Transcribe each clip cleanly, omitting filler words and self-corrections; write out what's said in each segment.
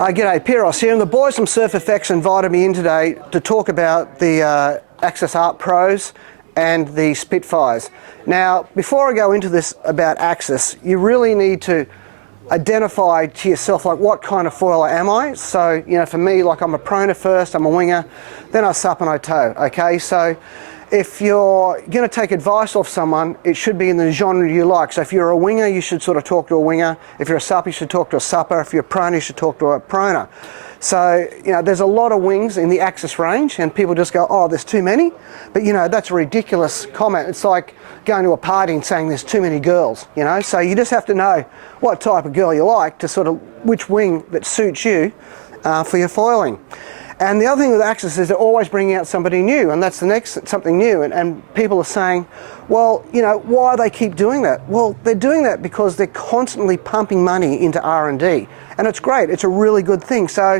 G'day, Piros here, and the boys from SurfFX invited me in today to talk about the Axis ARTPROs and the Spitfires. Now, before I go into this about Axis, you really need to identify to yourself, like, what kind of foiler am I? So, you know, for me, like, I'm a proner first, I'm a winger, then I sup and I tow, okay? So if you're going to take advice off someone, it should be in the genre you like. So if you're a winger, you should sort of talk to a winger. If you're a supper, you should talk to a supper. If you're a proner, you should talk to a proner. So, you know, there's a lot of wings in the Axis range, and people just go, oh, there's too many. But, you know, that's a ridiculous comment. It's like going to a party and saying there's too many girls, you know. So you just have to know what type of girl you like to sort of which wing that suits you for your foiling. And the other thing with Axis is they're always bringing out somebody new, and that's the next something new. And people are saying, well, you know, why they keep doing that? Well, they're doing that because they're constantly pumping money into R&D. And it's great. It's a really good thing. So,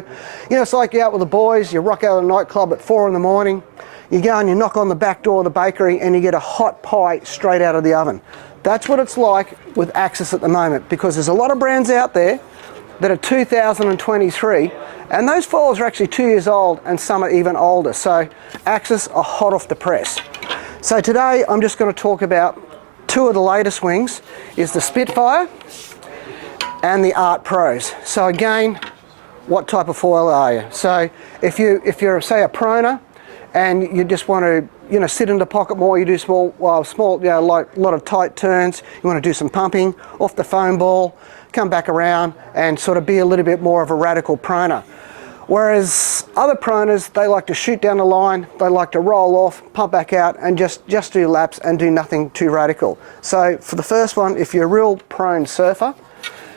you know, it's like you're out with the boys, you rock out of a nightclub at 4 in the morning, you go and you knock on the back door of the bakery and you get a hot pie straight out of the oven. That's what it's like with Axis at the moment, because there's a lot of brands out there that are 2023, and those foils are actually 2 years old, and some are even older. So Axis are hot off the press. So today I'm just going to talk about two of the latest wings, is the Spitfire and the ARTPROs. So again, what type of foil are you? So if you're say a proner and you just want to, you know, sit in the pocket more, you do small, you know, like a lot of tight turns, you want to do some pumping off the foam ball, come back around and sort of be a little bit more of a radical proner. Whereas other proners, they like to shoot down the line, they like to roll off, pump back out and just do laps and do nothing too radical. So for the first one, if you're a real prone surfer,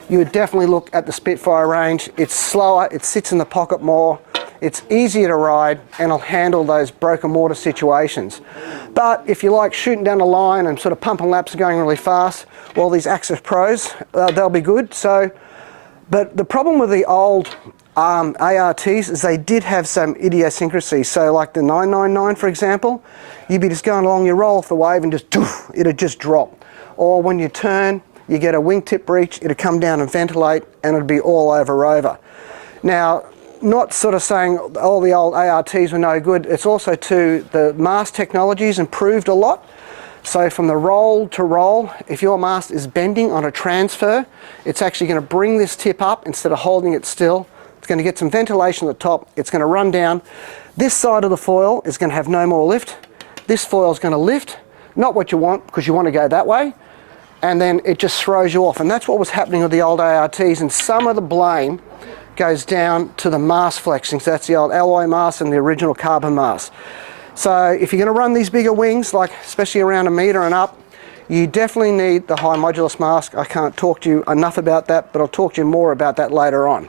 you would definitely look at the Spitfire range. It's slower, it sits in the pocket more, it's easier to ride, and it'll handle those broken water situations. But if you like shooting down the line and sort of pumping laps and going really fast, well, these Axis Pros, they'll be good. So, but the problem with the old ARTs is they did have some idiosyncrasies. So like the 999, for example, you'd be just going along, you roll off the wave and just, it'd just drop. Or when you turn, you get a wingtip breach, it'd come down and ventilate, and it'd be all over. Now, not sort of saying all the old ARTs were no good, it's also too, the mast technology's improved a lot. So from the roll to roll, if your mast is bending on a transfer, it's actually going to bring this tip up instead of holding it still. It's going to get some ventilation at the top, it's going to run down. This side of the foil is going to have no more lift. This foil is going to lift, not what you want, because you want to go that way, and then it just throws you off. And that's what was happening with the old ARTs, and some of the blame goes down to the mast flexing. So that's the old alloy mast and the original carbon mast. So if you're going to run these bigger wings, like especially around 1 metre and up, you definitely need the high modulus mask. I can't talk to you enough about that, but I'll talk to you more about that later on.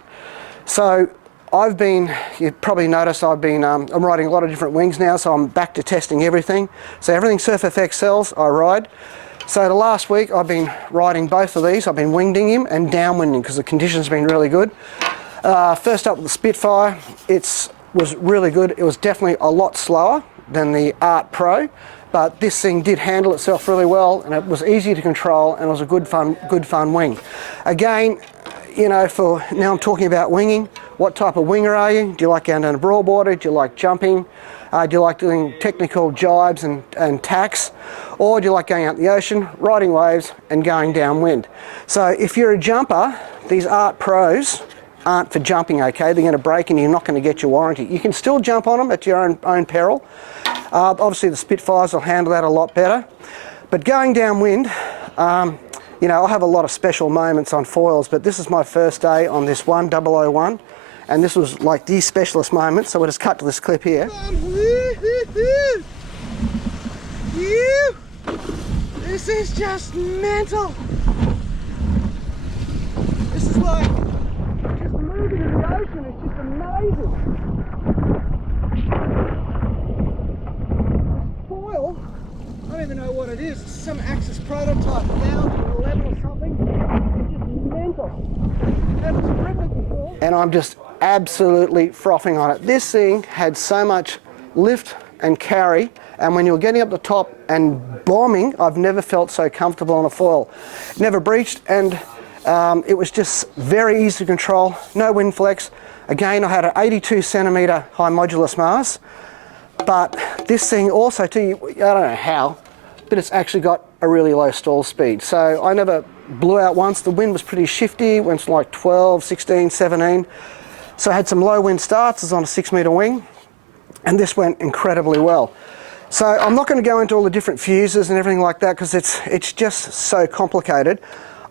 So you've probably noticed I'm riding a lot of different wings now, so I'm back to testing everything. So everything SurfFX sells, I ride. So the last week I've been riding both of these. I've been wingding him and downwinding because the conditions have been really good. First up with the Spitfire, it was really good. It was definitely a lot slower than the ARTPRO, but this thing did handle itself really well, and it was easy to control, and it was a good fun wing. Again, you know, now I'm talking about winging. What type of winger are you? Do you like going down a broadwater? Do you like jumping? Do you like doing technical jibes and tacks? Or do you like going out in the ocean, riding waves and going downwind? So if you're a jumper, these ARTPROs aren't for jumping, okay? They're going to break and you're not going to get your warranty. You can still jump on them at your own peril. Obviously the Spitfires will handle that a lot better. But going downwind, you know, I have a lot of special moments on foils, but this is my first day on this 1001, and this was like the specialist moment, so we'll just cut to this clip here. This is just mental. This is like just moving in the ocean, it's just amazing. This foil, I don't even know what it is. It's some Axis prototype, 1011 or something. It's just mental. Never stripped it before. And I'm just absolutely frothing on it. This thing had so much lift and carry, and when you're getting up the top and bombing, I've never felt so comfortable on a foil. Never breached, and It was just very easy to control, no wind flex. Again, I had an 82 centimetre high modulus mast, but this thing also too, I don't know how, but it's actually got a really low stall speed. So I never blew out once. The wind was pretty shifty, went to like 12, 16, 17. So I had some low wind starts, it was on a 6 metre wing, and this went incredibly well. So I'm not going to go into all the different fuses and everything like that because it's just so complicated.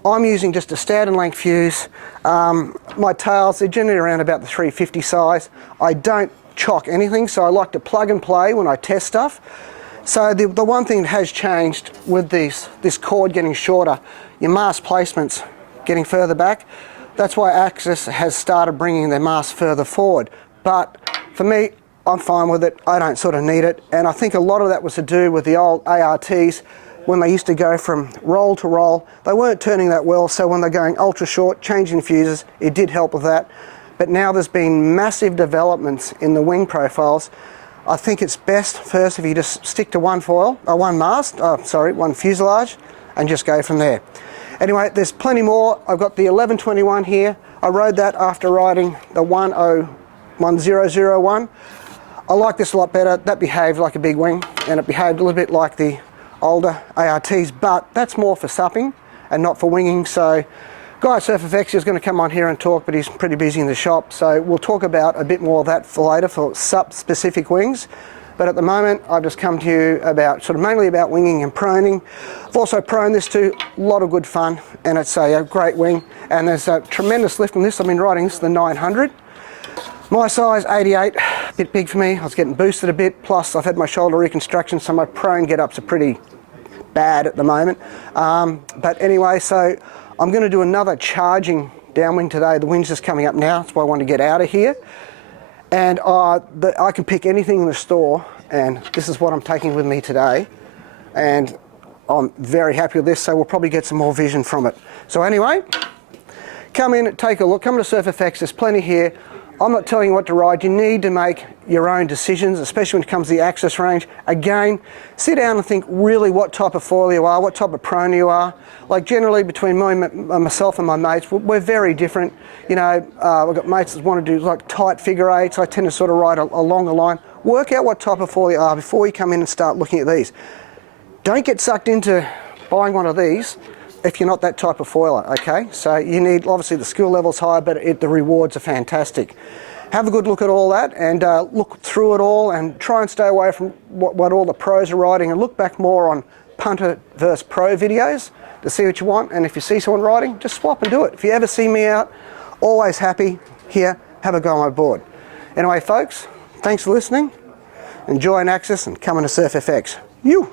I'm using just a standard length fuse. My tails, they're generally around about the 350 size. I don't chock anything, so I like to plug and play when I test stuff. So the one thing that has changed with this cord getting shorter, your mast placement's getting further back. That's why Axis has started bringing their mast further forward. But for me, I'm fine with it. I don't sort of need it. And I think a lot of that was to do with the old ARTs. When they used to go from roll to roll, they weren't turning that well, so when they're going ultra short, changing fuses, it did help with that. But now there's been massive developments in the wing profiles. I think it's best first if you just stick to one fuselage, and just go from there. Anyway, there's plenty more. I've got the 1121 here. I rode that after riding the 1001. I like this a lot better. That behaved like a big wing, and it behaved a little bit like the older ARTs, but that's more for supping and not for winging. So Guy at SurfFX is going to come on here and talk, but he's pretty busy in the shop, so we'll talk about a bit more of that for later for sup specific wings. But at the moment I've just come to you about mainly about winging and proning. I've also proned this too, a lot of good fun, and it's a great wing, and there's a tremendous lift on this. I've been riding this the 900. My size 88, a bit big for me. I was getting boosted a bit, plus I've had my shoulder reconstruction, so my prone get-ups are pretty bad at the moment. But anyway, so I'm going to do another charging downwind today. The wind's just coming up now, that's why I want to get out of here. And I can pick anything in the store, and this is what I'm taking with me today. And I'm very happy with this, so we'll probably get some more vision from it. So anyway, come in, take a look, come to SurfFX, there's plenty here. I'm not telling you what to ride. You need to make your own decisions, especially when it comes to the Axis range. Again, sit down and think really what type of foil you are, what type of prone you are. Like generally between myself and my mates, we're very different. You know, I've got mates that want to do like tight figure eights. I tend to sort of ride along the line. Work out what type of foil you are before you come in and start looking at these. Don't get sucked into buying one of these if you're not that type of foiler, okay? So you need, obviously the skill level's high, but the rewards are fantastic. Have a good look at all that and look through it all and try and stay away from what all the pros are riding, and look back more on punter versus pro videos to see what you want. And if you see someone riding, just swap and do it. If you ever see me out, always happy here, have a go on my board. Anyway folks, thanks for listening. Enjoy an Axis and come into SurfFX. You.